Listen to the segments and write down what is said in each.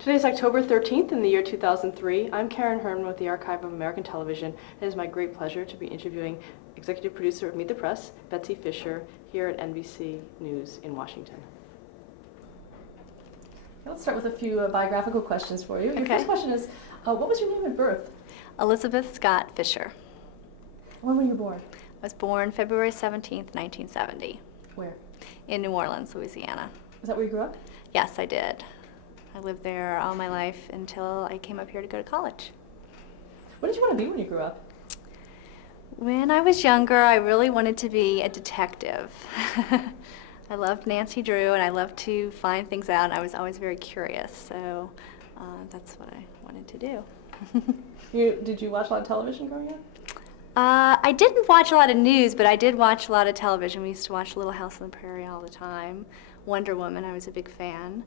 Today is October 13th in the year 2003. I'm Karen Herman with the Archive of American Television. It is my great pleasure to be interviewing executive producer of Meet the Press, Betsy Fischer, here at NBC News in Washington. Let's start with a few biographical questions for you. Your Okay. first question is, what was your name at birth? Elizabeth Scott Fisher. When were you born? I was born February 17th, 1970, Where? in New Orleans, Louisiana. Is that where you grew up? Yes, I did. I lived there all my life until I came up here to go to college. What did you want to be when you grew up? When I was younger, I really wanted to be a detective. I loved Nancy Drew, and I loved to find things out, and I was always very curious, so that's what I wanted to do. Did you watch a lot of television growing up? I didn't watch a lot of news, but I did watch a lot of television. We used to watch Little House on the Prairie all the time. Wonder Woman, I was a big fan.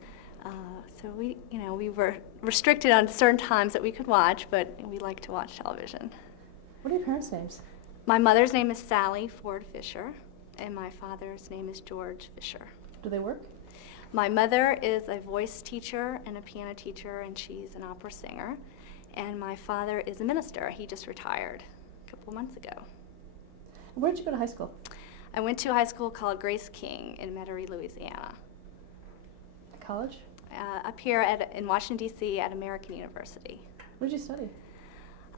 So we were restricted on certain times that we could watch, but we liked to watch television. What are your parents' names? My mother's name is Sally Ford Fisher, and my father's name is George Fisher. Do they work? My mother is a voice teacher and a piano teacher, and she's an opera singer. And my father is a minister. He just retired a couple of months ago. Where did you go to high school? I went to a high school called Grace King in Metairie, Louisiana. College? Up here in Washington, D.C. at American University. What did you study?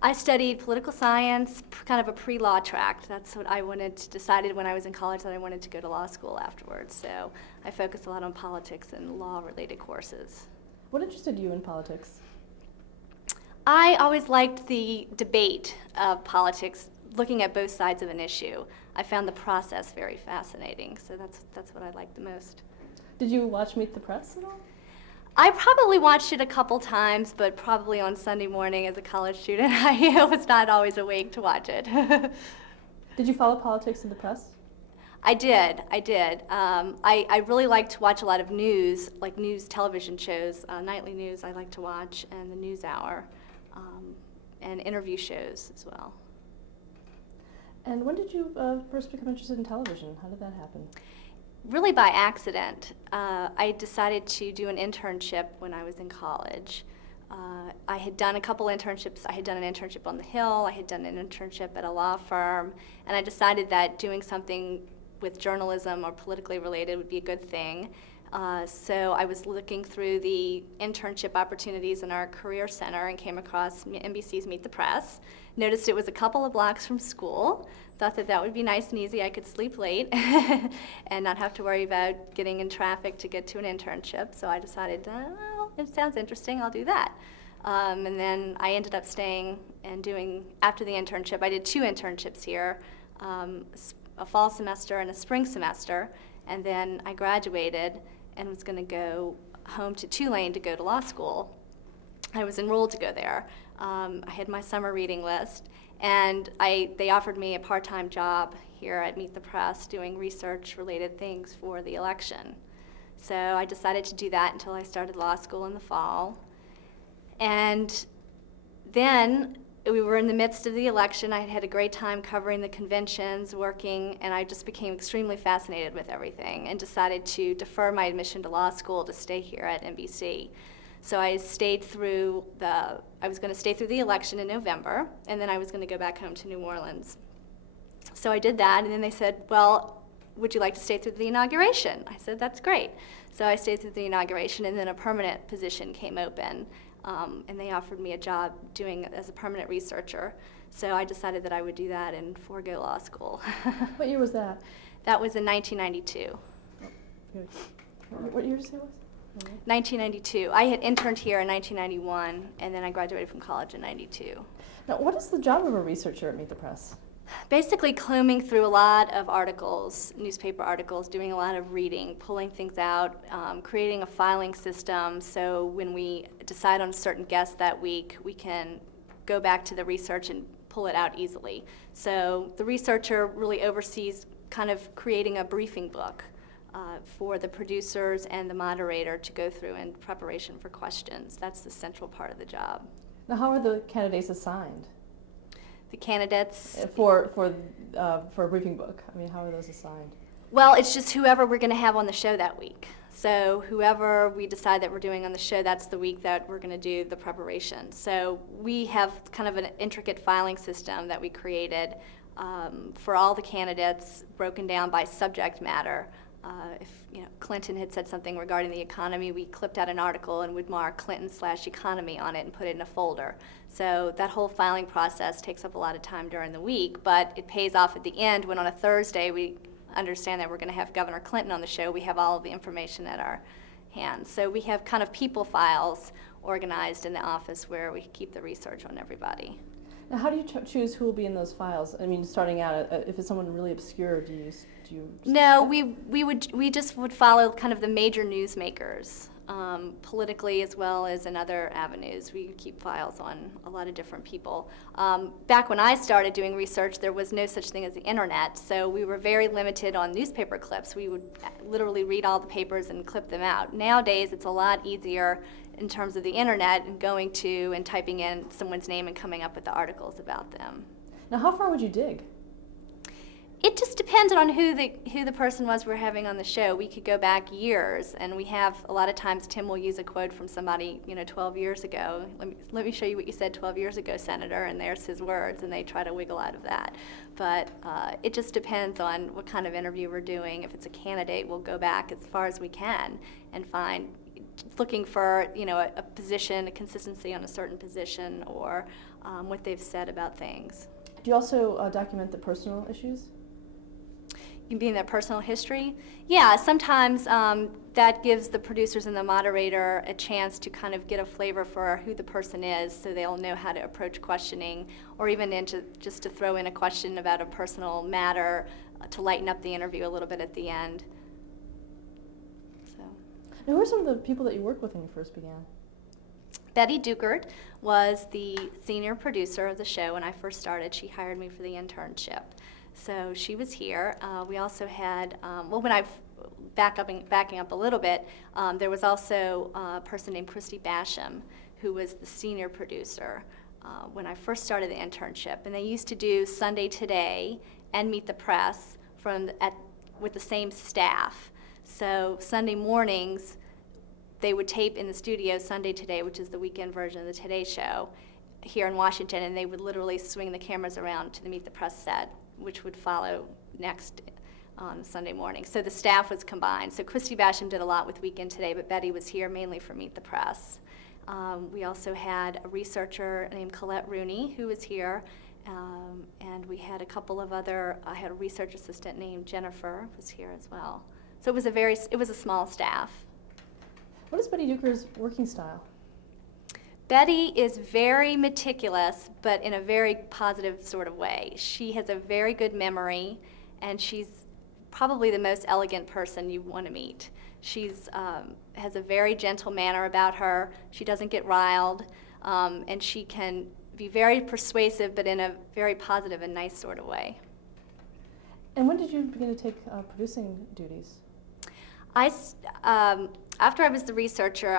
I studied political science, kind of a pre-law track. That's what I decided when I was in college that I wanted to go to law school afterwards. So I focused a lot on politics and law-related courses. What interested you in politics? I always liked the debate of politics, looking at both sides of an issue. I found the process very fascinating, so that's what I liked the most. Did you watch Meet the Press at all? I probably watched it a couple times, but probably on Sunday morning as a college student, I was not always awake to watch it. Did you follow politics in the press? I did. I really like to watch a lot of news, like news television shows, nightly news I like to watch, and the News Hour, and interview shows as well. And when did you first become interested in television? How did that happen? Really by accident. I decided to do an internship when I was in college. I had done a couple internships. I had done an internship on the Hill. I had done an internship at a law firm. And I decided that doing something with journalism or politically related would be a good thing. So I was looking through the internship opportunities in our career center and came across NBC's Meet the Press. Noticed it was a couple of blocks from school. Thought that would be nice and easy. I could sleep late and not have to worry about getting in traffic to get to an internship. So I decided, well, it sounds interesting, I'll do that. And then I ended up staying and doing, after the internship, I did 2 internships here, a fall semester and a spring semester. And then I graduated and was going to go home to Tulane to go to law school. I was enrolled to go there. I had my summer reading list, and they offered me a part-time job here at Meet the Press doing research-related things for the election. So I decided to do that until I started law school in the fall. And then we were in the midst of the election. I had a great time covering the conventions, working, and I just became extremely fascinated with everything and decided to defer my admission to law school to stay here at NBC. So I stayed through I was going to stay through the election in November, and then I was going to go back home to New Orleans. So I did that, and then they said, well, would you like to stay through the inauguration? I said, that's great. So I stayed through the inauguration, and then a permanent position came open, and they offered me a job doing it as a permanent researcher. So I decided that I would do that and forego law school. What year was that? That was in 1992. What year did you say it was? 1992. I had interned here in 1991, and then I graduated from college in 92. Now, what is the job of a researcher at Meet the Press? Basically combing through a lot of articles, newspaper articles, doing a lot of reading, pulling things out, creating a filing system so when we decide on a certain guest that week, we can go back to the research and pull it out easily. So the researcher really oversees kind of creating a briefing book for the producers and the moderator to go through in preparation for questions. That's the central part of the job. Now, how are the candidates assigned? The candidates for a briefing book. I mean, how are those assigned? Well, it's just whoever we're going to have on the show that week. So whoever we decide that we're doing on the show, that's the week that we're going to do the preparation. So we have kind of an intricate filing system that we created for all the candidates, broken down by subject matter. If Clinton had said something regarding the economy, we clipped out an article and would mark Clinton/economy on it and put it in a folder. So that whole filing process takes up a lot of time during the week, but it pays off at the end when on a Thursday we understand that we're going to have Governor Clinton on the show. We have all of the information at our hands. So we have kind of people files organized in the office where we keep the research on everybody. Now, how do you choose who will be in those files? I mean, starting out, if it's someone really obscure, do you? No, we just would follow kind of the major newsmakers, politically as well as in other avenues. We keep files on a lot of different people. Back when I started doing research, there was no such thing as the internet, so we were very limited on newspaper clips. We would literally read all the papers and clip them out. Nowadays, it's a lot easier in terms of the internet and going to and typing in someone's name and coming up with the articles about them. Now, how far would you dig? It just depended on who the person was we're having on the show. We could go back years, and we have a lot of times Tim will use a quote from somebody 12 years ago. Let me show you what you said 12 years ago, Senator, and there's his words, and they try to wiggle out of that. But it just depends on what kind of interview we're doing. If it's a candidate, we'll go back as far as we can and find, looking for a position, a consistency on a certain position, or what they've said about things. Do you also document the personal issues? You mean their personal history? Yeah, sometimes that gives the producers and the moderator a chance to kind of get a flavor for who the person is, so they'll know how to approach questioning, or even just to throw in a question about a personal matter to lighten up the interview a little bit at the end. So. Now, who are some of the people that you worked with when you first began? Betty Dukert was the senior producer of the show when I first started. She hired me for the internship. So she was here. We also had, when I backing up a little bit, there was also a person named Christy Basham, who was the senior producer when I first started the internship. And they used to do Sunday Today and Meet the Press with the same staff. So Sunday mornings, they would tape in the studio Sunday Today, which is the weekend version of the Today Show, here in Washington, and they would literally swing the cameras around to the Meet the Press set, which would follow next on Sunday morning. So the staff was combined. So Christy Basham did a lot with Weekend Today, but Betty was here mainly for Meet the Press. We also had a researcher named Colette Rooney who was here, and we had a couple of I had a research assistant named Jennifer was here as well. So it was a small staff. What is Betty Dukert's working style? Betty is very meticulous, but in a very positive sort of way. She has a very good memory, and she's probably the most elegant person you want to meet. She's has a very gentle manner about her. She doesn't get riled, and she can be very persuasive, but in a very positive and nice sort of way. And when did you begin to take producing duties? After I was the researcher,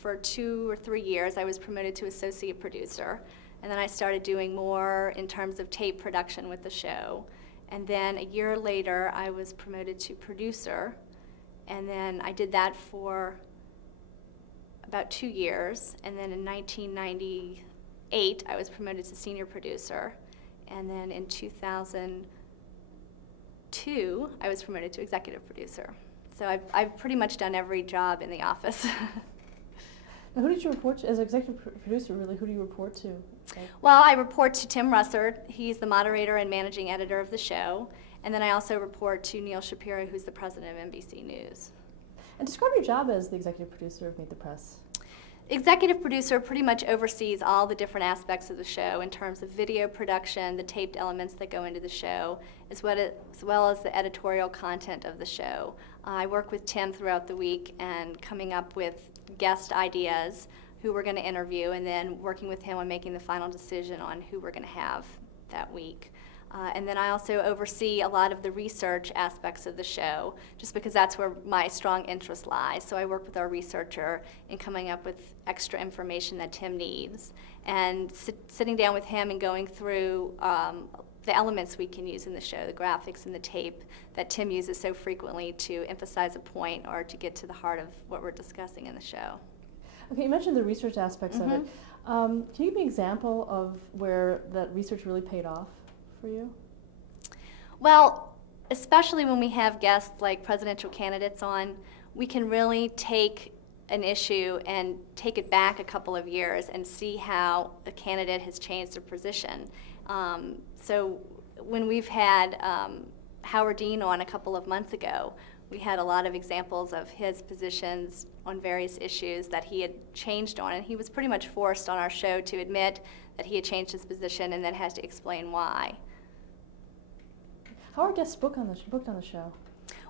for 2 or 3 years, I was promoted to associate producer. And then I started doing more in terms of tape production with the show. And then a year later, I was promoted to producer. And then I did that for about 2 years. And then in 1998, I was promoted to senior producer. And then in 2002, I was promoted to executive producer. So I've pretty much done every job in the office. Now, who did you report to as executive producer? Really, who do you report to? Well, I report to Tim Russert. He's the moderator and managing editor of the show. And then I also report to Neil Shapiro, who's the president of NBC News. And describe your job as the executive producer of Meet the Press. Executive producer pretty much oversees all the different aspects of the show in terms of video production, the taped elements that go into the show, as well as the editorial content of the show. I work with Tim throughout the week and coming up with guest ideas, who we're going to interview, and then working with him on making the final decision on who we're going to have that week. And then I also oversee a lot of the research aspects of the show, just because that's where my strong interest lies. So I work with our researcher in coming up with extra information that Tim needs, and sitting down with him and going through the elements we can use in the show, the graphics and the tape that Tim uses so frequently to emphasize a point or to get to the heart of what we're discussing in the show. Okay, you mentioned the research aspects of it. Mm-hmm. Can you give me an example of where that research really paid off for you? Well, especially when we have guests like presidential candidates on, we can really take an issue and take it back a couple of years and see how a candidate has changed their position. So when we've had Howard Dean on a couple of months ago, we had a lot of examples of his positions on various issues that he had changed on, and he was pretty much forced on our show to admit that he had changed his position and then has to explain why. How are guests booked on the show?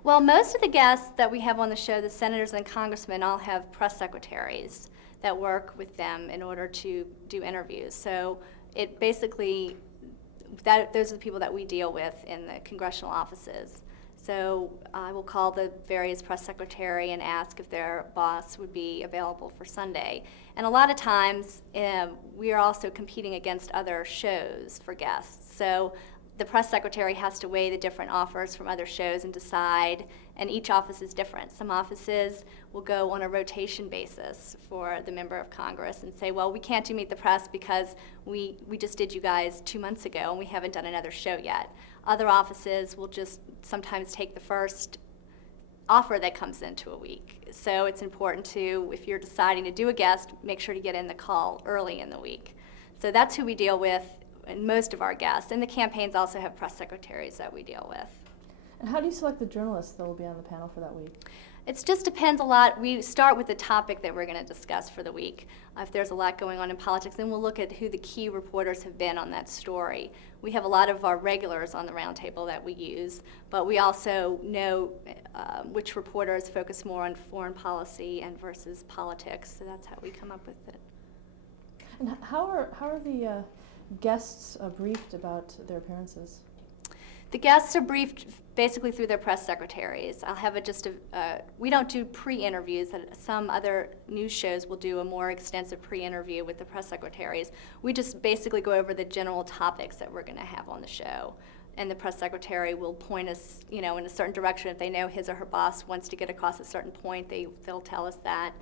Well, most of the guests that we have on the show, the senators and congressmen, all have press secretaries that work with them in order to do interviews. So it basically, those are the people that we deal with in the congressional offices. So I will call the various press secretary and ask if their boss would be available for Sunday. And a lot of times we are also competing against other shows for guests. So the press secretary has to weigh the different offers from other shows and decide, and each office is different. Some offices will go on a rotation basis for the member of Congress and say, well, we can't do Meet the Press because we just did you guys 2 months ago and we haven't done another show yet. Other offices will just sometimes take the first offer that comes into a week. So it's important to, if you're deciding to do a guest, make sure to get in the call early in the week. So that's who we deal with in most of our guests. And the campaigns also have press secretaries that we deal with. And how do you select the journalists that will be on the panel for that week? It just depends a lot. We start with the topic that we're going to discuss for the week. If there's a lot going on in politics, then we'll look at who the key reporters have been on that story. We have a lot of our regulars on the roundtable that we use, but we also know which reporters focus more on foreign policy and versus politics, so that's how we come up with it. And how are the guests briefed about their appearances? The guests are briefed basically through their press secretaries. I'll have we don't do pre-interviews. Some other news shows will do a more extensive pre-interview with the press secretaries. We just basically go over the general topics that we're going to have on the show. And the press secretary will point us, in a certain direction. If they know his or her boss wants to get across a certain point, they'll tell us that.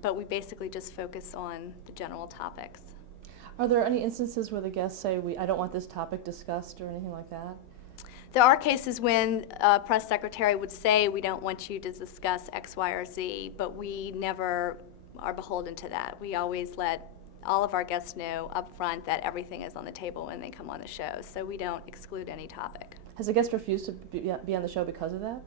But we basically just focus on the general topics. Are there any instances where the guests say, I don't want this topic discussed or anything like that? There are cases when a press secretary would say, we don't want you to discuss X, Y, or Z, but we never are beholden to that. We always let all of our guests know up front that everything is on the table when they come on the show, so we don't exclude any topic. Has a guest refused to be on the show because of that?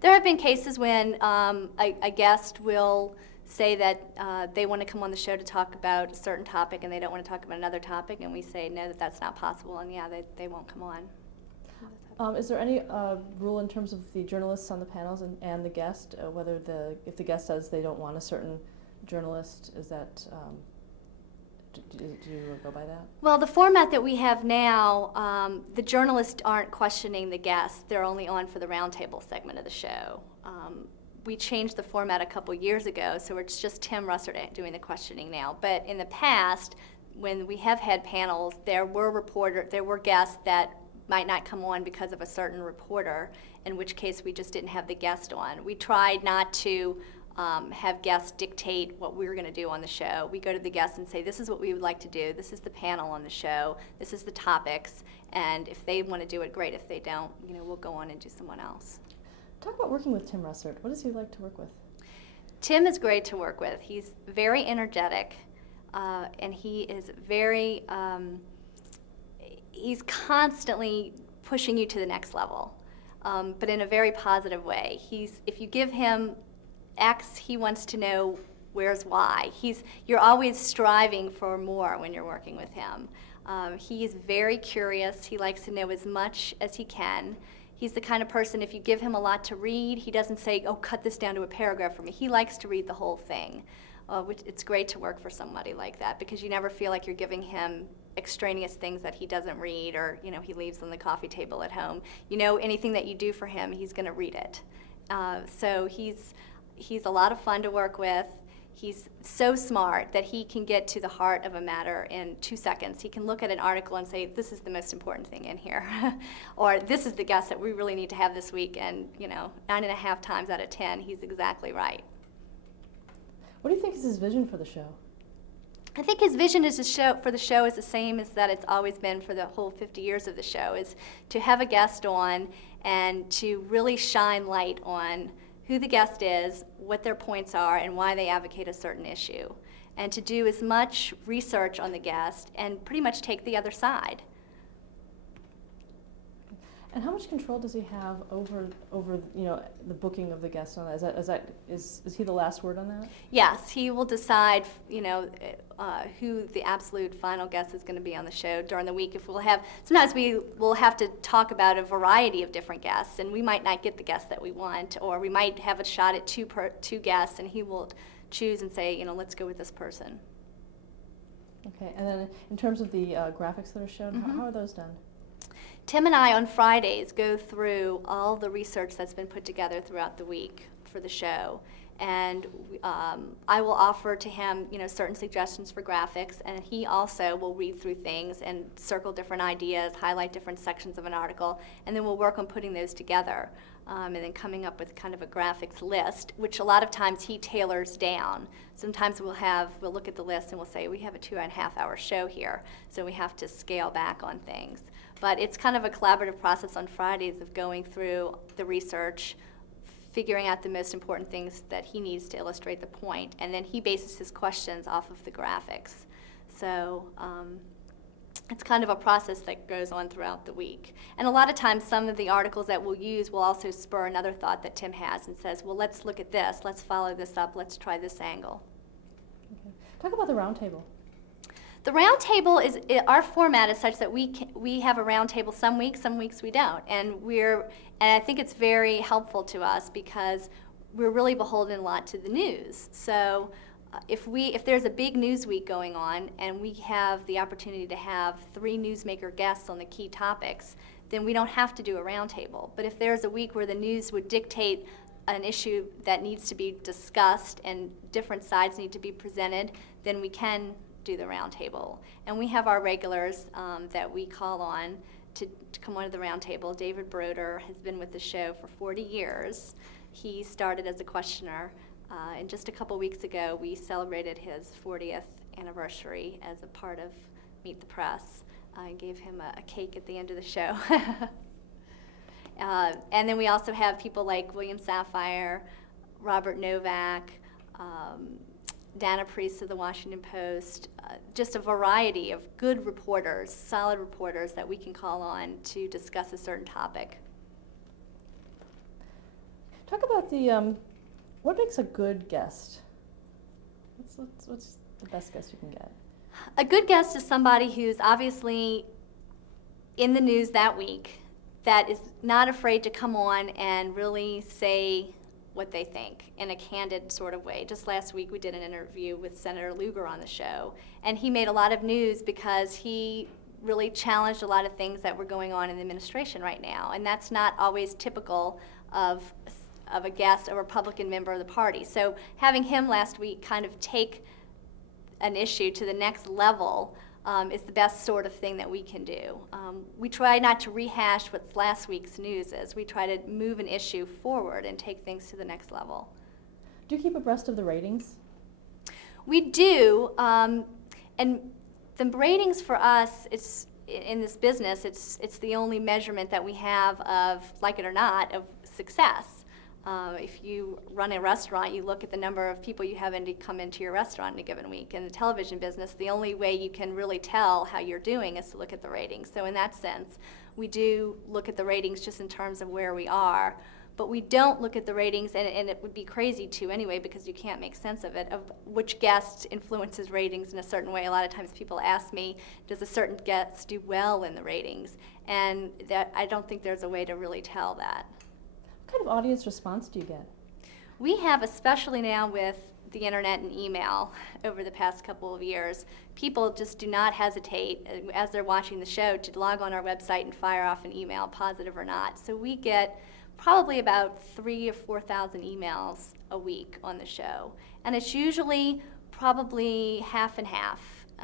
There have been cases when a guest will say that they want to come on the show to talk about a certain topic and they don't want to talk about another topic, and we say no, that's not possible, and they won't come on. Is there any rule in terms of the journalists on the panels and the guest, whether if the guest says they don't want a certain journalist, is that, do you go by that? Well, the format that we have now, the journalists aren't questioning the guests, they're only on for the roundtable segment of the show. We changed the format a couple years ago, so it's just Tim Russert doing the questioning now. But in the past, when we have had panels, there were guests that might not come on because of a certain reporter, in which case we just didn't have the guest on. We tried not to have guests dictate what we were going to do on the show. We go to the guests and say, this is what we would like to do, this is the panel on the show, this is the topics, and if they want to do it, great. If they don't, we'll go on and do someone else. Talk about working with Tim Russert. What does he like to work with? Tim is great to work with. He's very energetic, and he is very, he's constantly pushing you to the next level, but in a very positive way. If you give him X, he wants to know where's Y. You're always striving for more when you're working with him. He is very curious. He likes to know as much as he can. He's the kind of person, if you give him a lot to read, he doesn't say, oh, cut this down to a paragraph for me. He likes to read the whole thing. It's great to work for somebody like that because you never feel like you're giving him extraneous things that he doesn't read or he leaves on the coffee table at home. Anything that you do for him, he's going to read it. So he's a lot of fun to work with. He's so smart that he can get to the heart of a matter in 2 seconds. He can look at an article and say, this is the most important thing in here. Or this is the guest that we really need to have this week. And 9.5 times out of 10, he's exactly right. What do you think is his vision for the show? I think his vision for the show is the same as that it's always been for the whole 50 years of the show, is to have a guest on and to really shine light on who the guest is, what their points are, and why they advocate a certain issue. And to do as much research on the guest and pretty much take the other side. And how much control does he have over the booking of the guest on that? Is he the last word on that? Yes, he will decide who the absolute final guest is going to be on the show during the week. Sometimes we will have to talk about a variety of different guests, and we might not get the guest that we want, or we might have a shot at two guests, and he will choose and say, let's go with this person. Okay, and then in terms of the graphics that are shown, how are those done? Tim and I on Fridays go through all the research that's been put together throughout the week for the show, and I will offer to him, certain suggestions for graphics, and he also will read through things and circle different ideas, highlight different sections of an article, and then we'll work on putting those together, and then coming up with kind of a graphics list, which a lot of times he tailors down. Sometimes we'll look at the list and we'll say, we have a 2.5-hour show here, so we have to scale back on things. But it's kind of a collaborative process on Fridays of going through the research, figuring out the most important things that he needs to illustrate the point, and then he bases his questions off of the graphics. So it's kind of a process that goes on throughout the week. And a lot of times some of the articles that we'll use will also spur another thought that Tim has and says, well, let's look at this, let's follow this up, let's try this angle. Okay. Talk about the roundtable. The roundtable our format is such that we have a roundtable some weeks we don't, and I think it's very helpful to us because we're really beholden a lot to the news. So if there's a big news week going on and we have the opportunity to have 3 newsmaker guests on the key topics, then we don't have to do a roundtable. But if there's a week where the news would dictate an issue that needs to be discussed and different sides need to be presented, then we can do the roundtable. And we have our regulars that we call on to come on to the roundtable. David Broder has been with the show for 40 years. He started as a questioner, and just a couple weeks ago we celebrated his 40th anniversary as a part of Meet the Press. I gave him a cake at the end of the show. And then we also have people like William Safire, Robert Novak, Dana Priest of the Washington Post, just a variety of good reporters, solid reporters that we can call on to discuss a certain topic. Talk about what makes a good guest? What's the best guest you can get? A good guest is somebody who's obviously in the news that week, that is not afraid to come on and really say what they think in a candid sort of way. Just last week we did an interview with Senator Lugar on the show, and he made a lot of news because he really challenged a lot of things that were going on in the administration right now, and that's not always typical of a guest, a Republican member of the party. So having him last week kind of take an issue to the next level is the best sort of thing that we can do. We try not to rehash what last week's news is. We try to move an issue forward and take things to the next level. Do you keep abreast of the ratings? We do, and the ratings for us, in this business, it's the only measurement that we have of, like it or not, of success. If you run a restaurant, you look at the number of people you have to come into your restaurant in a given week. In the television business, the only way you can really tell how you're doing is to look at the ratings. So in that sense, we do look at the ratings just in terms of where we are. But we don't look at the ratings, and it would be crazy to anyway because you can't make sense of it, of which guest influences ratings in a certain way. A lot of times people ask me, does a certain guest do well in the ratings? And I don't think there's a way to really tell that. What kind of audience response do you get? We have, especially now with the internet and email over the past couple of years, people just do not hesitate as they're watching the show to log on our website and fire off an email, positive or not. So we get probably about 3,000 or 4,000 emails a week on the show. And it's usually probably half and half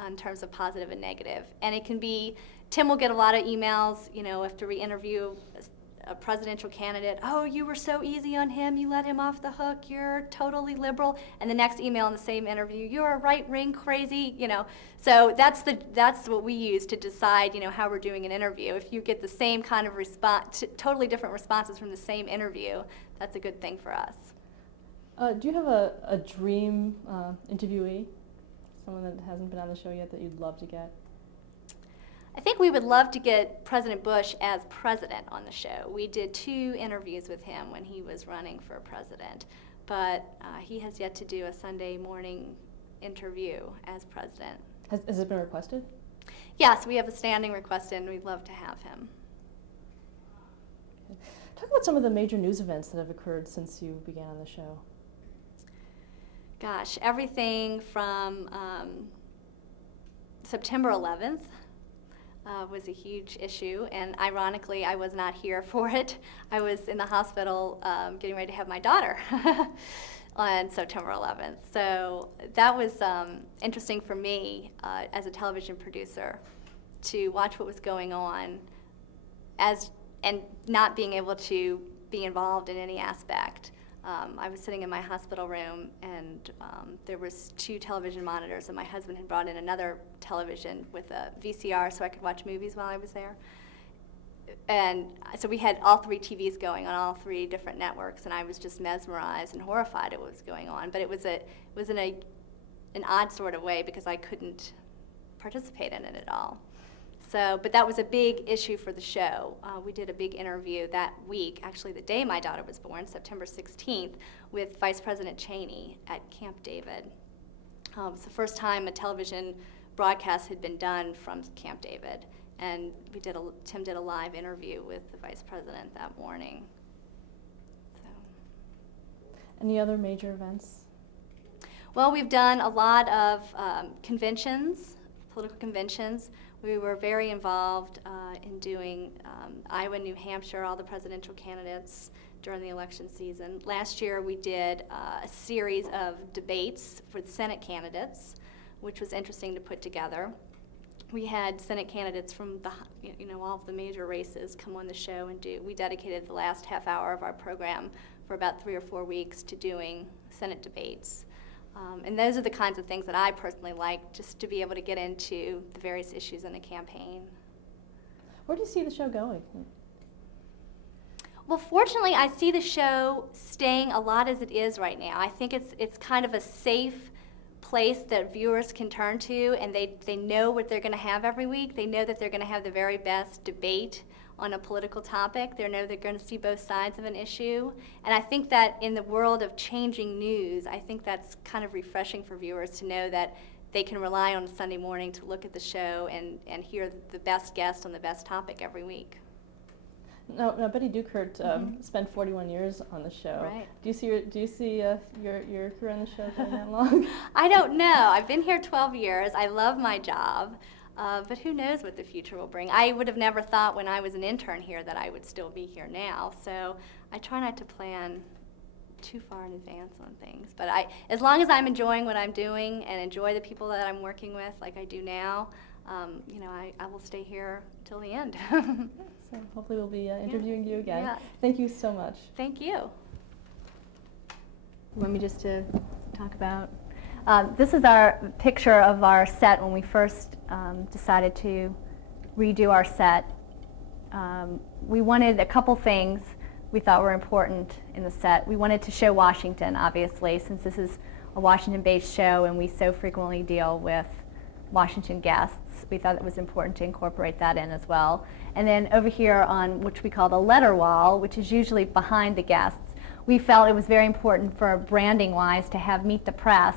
in terms of positive and negative. And it can be, Tim will get a lot of emails, after we interview a presidential candidate. Oh, you were so easy on him, you let him off the hook, you're totally liberal. And the next email in the same interview, you're a right-wing crazy, So that's what we use to decide, how we're doing an interview. If you get the same kind of response, totally different responses from the same interview, that's a good thing for us. Do you have a dream interviewee? Someone that hasn't been on the show yet that you'd love to get? I think we would love to get President Bush as president on the show. We did 2 interviews with him when he was running for president, but he has yet to do a Sunday morning interview as president. Has it been requested? Yes, we have a standing request and we'd love to have him. Talk about some of the major news events that have occurred since you began on the show. Gosh, everything from September 11th was a huge issue, and ironically, I was not here for it. I was in the hospital getting ready to have my daughter on September 11th. So that was interesting for me as a television producer to watch what was going on and not being able to be involved in any aspect. I was sitting in my hospital room, and there was 2 television monitors, and my husband had brought in another television with a VCR so I could watch movies while I was there. And so we had all 3 TVs going on all 3 different networks, and I was just mesmerized and horrified at what was going on. But it was in an odd sort of way because I couldn't participate in it at all. So, but that was a big issue for the show. We did a big interview that week, actually the day my daughter was born, September 16th, with Vice President Cheney at Camp David. It was the first time a television broadcast had been done from Camp David, and Tim did a live interview with the Vice President that morning. So. Any other major events? Well, we've done a lot of conventions, political conventions. We were very involved in doing Iowa, New Hampshire, all the presidential candidates during the election season. Last year we did a series of debates for the Senate candidates, which was interesting to put together. We had Senate candidates from all of the major races come on the show and we dedicated the last half hour of our program for about 3 or 4 weeks to doing Senate debates. And those are the kinds of things that I personally like, just to be able to get into the various issues in the campaign. Where do you see the show going? Well, fortunately, I see the show staying a lot as it is right now. I think it's kind of a safe place that viewers can turn to, and they know what they're going to have every week. They know that they're going to have the very best debate on a political topic. They know they're going to see both sides of an issue. And I think that in the world of changing news, I think that's kind of refreshing for viewers to know that they can rely on a Sunday morning to look at the show and hear the best guest on the best topic every week. Now Betty Dukert spent 41 years on the show. Right. Do you see your career on the show going that long? I don't know. I've been here 12 years. I love my job. But who knows what the future will bring. I would have never thought when I was an intern here that I would still be here now. So I try not to plan too far in advance on things. But as long as I'm enjoying what I'm doing and enjoy the people that I'm working with like I do now, I will stay here till the end. So hopefully we'll be interviewing you again. Yeah. Thank you so much. Thank you. You want me just to talk about? This is our picture of our set when we first decided to redo our set. We wanted a couple things we thought were important in the set. We wanted to show Washington, obviously, since this is a Washington-based show and we so frequently deal with Washington guests. We thought it was important to incorporate that in as well. And then over here on which we call the letter wall, which is usually behind the guests, we felt it was very important for branding-wise to have Meet the Press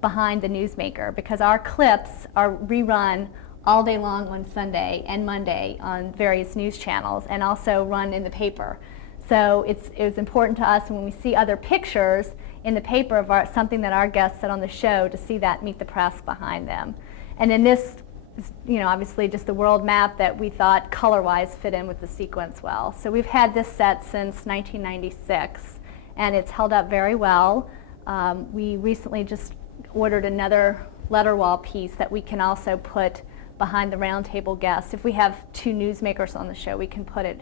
behind the newsmaker, because our clips are rerun all day long on Sunday and Monday on various news channels and also run in the paper. So it was important to us when we see other pictures in the paper of something that our guests said on the show to see that Meet the Press behind them. And in this obviously just the world map that we thought color-wise fit in with the sequence well. So we've had this set since 1996, and it's held up very well. We recently just ordered another letter wall piece that we can also put behind the roundtable guests. If we have two newsmakers on the show, we can put it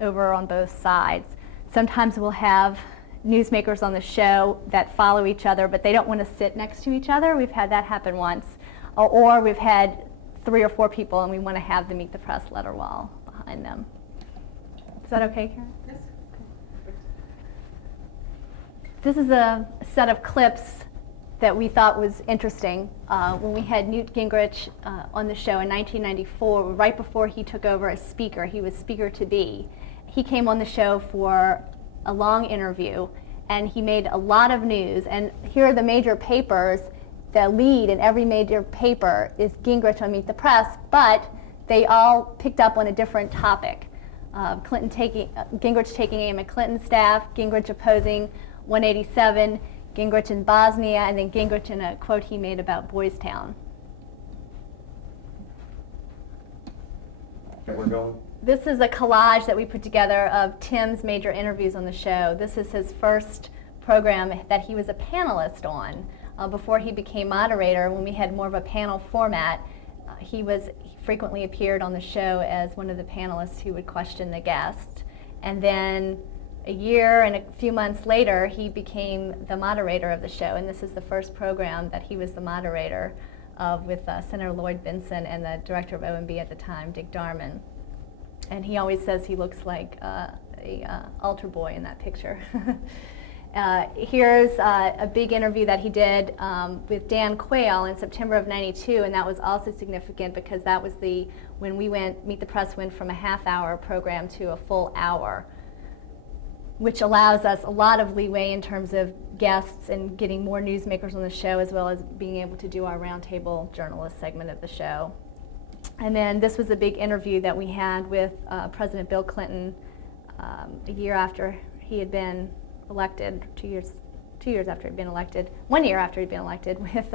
over on both sides. Sometimes we'll have newsmakers on the show that follow each other, but they don't want to sit next to each other. We've had that happen once. Or we've had 3 or 4 people and we want to have the Meet the Press letter wall behind them. Is that okay, Karen? Yes. This is a set of clips that we thought was interesting. When we had Newt Gingrich on the show in 1994, right before he took over as speaker, he was speaker-to-be. He came on the show for a long interview, and he made a lot of news. And here are the major papers. The lead in every major paper is Gingrich on Meet the Press, but they all picked up on a different topic. Gingrich taking aim at Clinton's staff, Gingrich opposing 187, Gingrich in Bosnia, and then Gingrich in a quote he made about Boys Town. We're going. This is a collage that we put together of Tim's major interviews on the show. This is his first program that he was a panelist on before he became moderator. When we had more of a panel format, he frequently appeared on the show as one of the panelists who would question the guest. And then a year and a few months later, he became the moderator of the show, and this is the first program that he was the moderator of with Senator Lloyd Bentsen and the director of OMB at the time, Dick Darman. And he always says he looks like a altar boy in that picture. Here's a big interview that he did with Dan Quayle in September of '92, and that was also significant because that was when Meet the Press went from a half-hour program to a full hour, which allows us a lot of leeway in terms of guests and getting more newsmakers on the show, as well as being able to do our roundtable journalist segment of the show. And then this was a big interview that we had with President Bill Clinton a year after he had been elected, 2 years after he'd been elected, 1 year after he'd been elected, with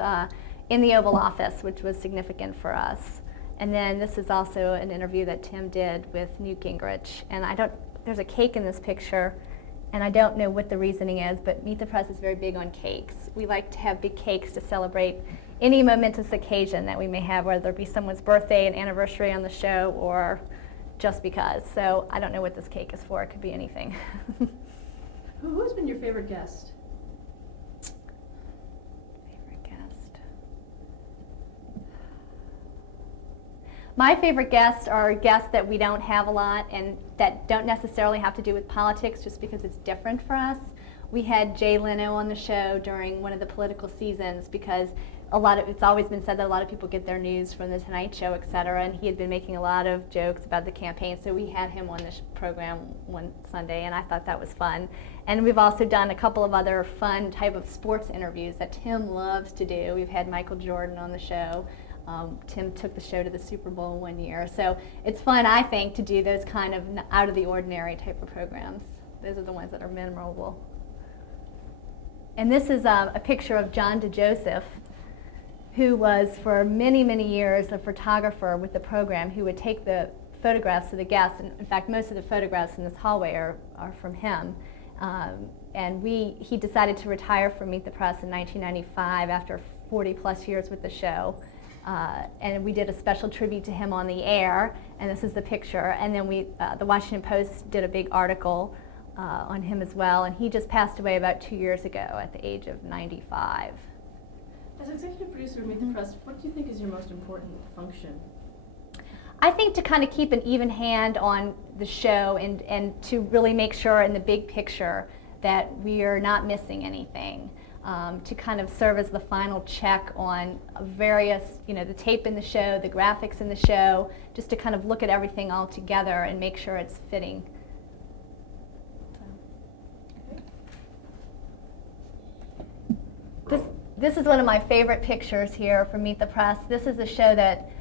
in the Oval Office, which was significant for us. And then this is also an interview that Tim did with Newt Gingrich. And there's a cake in this picture, and I don't know what the reasoning is, but Meet the Press is very big on cakes. We like to have big cakes to celebrate any momentous occasion that we may have, whether it be someone's birthday, an anniversary on the show, or just because. So I don't know what this cake is for. It could be anything. Who has been your favorite guest? Favorite guest. My favorite guests are guests that we don't have a lot and that don't necessarily have to do with politics, just because it's different for us. We had Jay Leno on the show during one of the political seasons because it's always been said that a lot of people get their news from The Tonight Show, et cetera, and he had been making a lot of jokes about the campaign, so we had him on this program one Sunday, and I thought that was fun. And we've also done a couple of other fun type of sports interviews that Tim loves to do. We've had Michael Jordan on the show. Tim took the show to the Super Bowl one year, so it's fun, I think, to do those kind of out of the ordinary type of programs. Those are the ones that are memorable. And this is a picture of John DeJoseph, who was for many, many years a photographer with the program who would take the photographs of the guests. And in fact, most of the photographs in this hallway are from him. And he decided to retire from Meet the Press in 1995 after 40 plus years with the show. And we did a special tribute to him on the air, and this is the picture. And then the Washington Post did a big article on him as well, and he just passed away about 2 years ago at the age of 95. As executive producer of Meet the Press, what do you think is your most important function? I think to kind of keep an even hand on the show and to really make sure in the big picture that we are not missing anything. To kind of serve as the final check on various, the tape in the show, the graphics in the show, just to kind of look at everything all together and make sure it's fitting. This is one of my favorite pictures here from Meet the Press. This is a show that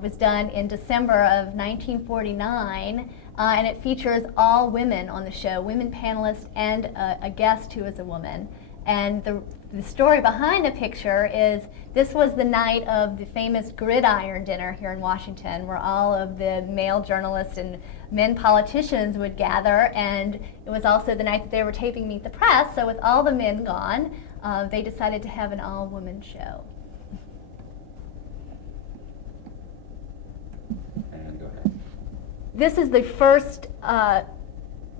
was done in December of 1949, and it features all women on the show, women panelists and a guest who is a woman. And the the story behind the picture is this was the night of the famous gridiron dinner here in Washington, where all of the male journalists and men politicians would gather, and it was also the night that they were taping Meet the Press, so with all the men gone, they decided to have an all-woman show. And go ahead. This is the first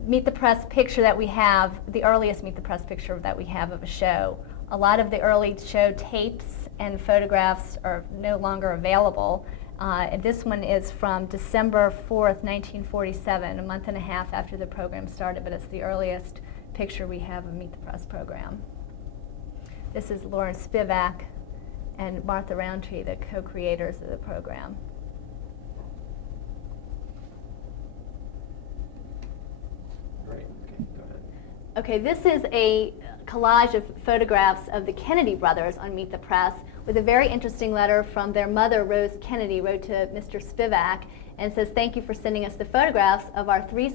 Meet the Press picture that we have, the earliest Meet the Press picture that we have of a show. A lot of the early show tapes and photographs are no longer available. And this one is from December 4th, 1947, a month and a half after the program started, but it's the earliest picture we have of Meet the Press program. This is Lauren Spivak and Martha Roundtree, the co-creators of the program. Great. Okay, go ahead. Okay, this is a collage of photographs of the Kennedy brothers on Meet the Press, with a very interesting letter from their mother, Rose Kennedy, wrote to Mr. Spivak and says, "Thank you for sending us the photographs of our three